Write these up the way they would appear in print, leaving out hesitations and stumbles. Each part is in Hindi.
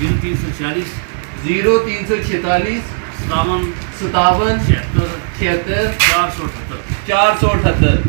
0346 0346 57 76 478.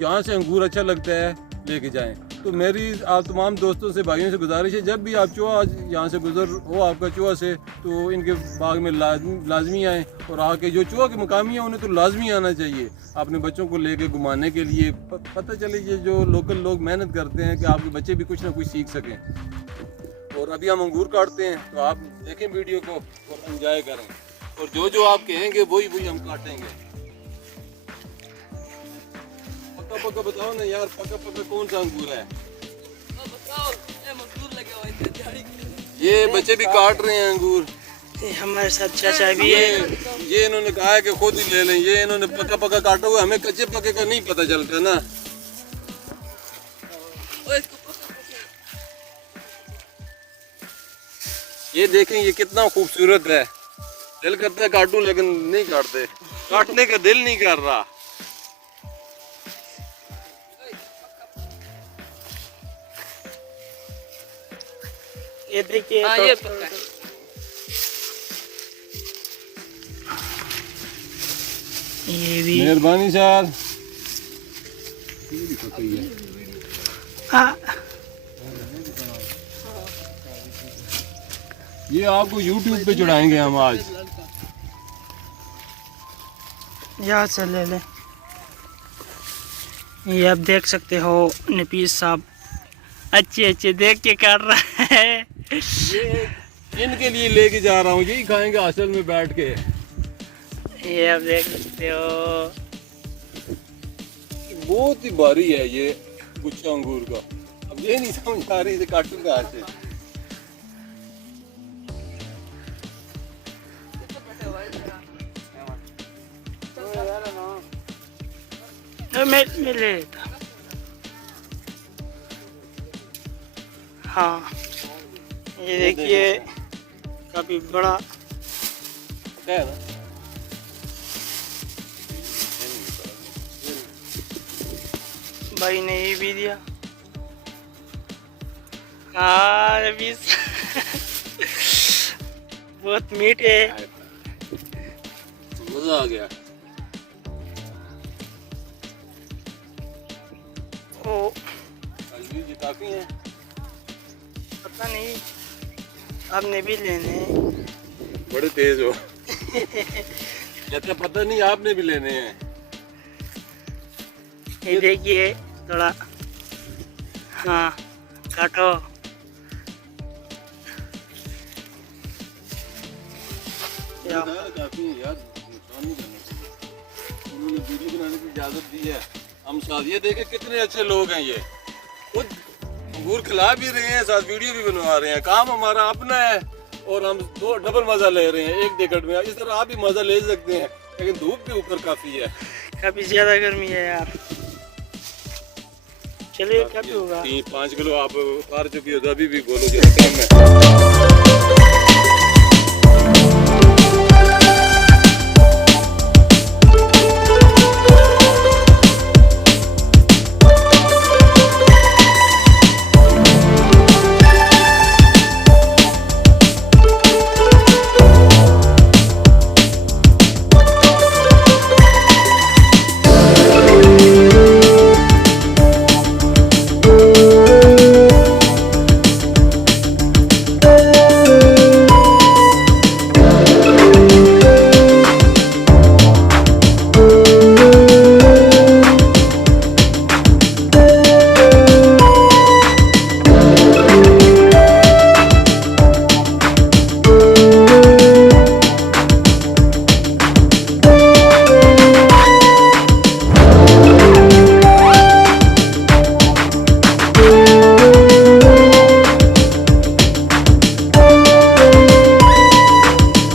जहाँ से अंगूर अच्छा लगता है लेके जाएं। तो मेरी आप तमाम दोस्तों से, भाइयों से गुजारिश है, जब भी आप चोहा यहाँ से गुजर हो आपका चोहा से, तो इनके बाग में लाजमी आएँ, और आके जो चोहा के मुकामी हैं उन्हें तो लाजमी आना चाहिए अपने बच्चों को लेके घुमाने के लिए। पता चले ये जो लोकल लोग मेहनत करते हैं कि आपके बच्चे भी कुछ ना कुछ सीख सकें। और अभी हम अंगूर काटते हैं, तो आप देखें वीडियो को और एंजॉय करें, और जो जो आप कहेंगे वही वही हम काटेंगे। पक्का पक्का बताओ ना यार, पक्का पक्का कौन सा अंगूर है? ये बच्चे भी काट रहे हैं अंगूर, हमारे साथ चाचा भी है। ये इन्होंने कहा है कि खुद ही ले लें, ये इन्होंने पक्का पक्का काटा हुआ, हमें कच्चे पक्के का नहीं पता चलता ना। ये देखें ये कितना खूबसूरत है, दिल करता है काटूं लेकिन नहीं काटते, काटने का दिल नहीं कर रहा। ये देखिए, ये पक्का है। ये भी मेहरबानी सर। हाँ, ये आपको YouTube पे चढ़ाएंगे हम आज। यहाँ से ले लें। ये आप देख सकते हो नफीस साहब अच्छे अच्छे देख के काट रहा है। ये इनके लिए लेके जा रहा हूँ, यही खाएंगे असल में बैठ के। ये आप देख सकते हो, बहुत ही भारी है ये गुच्छा अंगूर का। अब ये नहीं समझ आ रही इसे काटूं कहाँ से। मैं ले लेता। हाँ, ये देखिए काफी बड़ा है ना। भाई ने ये भी दिया। हाँ अभी बहुत मीठे है। मजा आ गया। ओ ये काफी है, पता नहीं, आपने भी लेने हैं। बड़े तेज हो। कहते पता नहीं आपने भी लेने हैं। ये देखिए थोड़ा, हाँ काटो। काफी यार, नुकसान नहीं करना चाहिए। उन्होंने वीडियो बनाने की इजाजत दी है हम साथ। ये देखे कितने अच्छे लोग हैं, ये खुद अंगूर खिला भी रहे हैं, साथ वीडियो भी बनवा रहे हैं। काम हमारा अपना है और हम दो डबल मजा ले रहे हैं एक डेकड़ में। इस तरह आप भी मजा ले सकते हैं, लेकिन धूप के ऊपर काफी है, काफी ज्यादा गर्मी है यार। चलिए कभी होगा। 3-5 किलो आप उतार चुकी हो, तो अभी भी बोलो जरा कम है।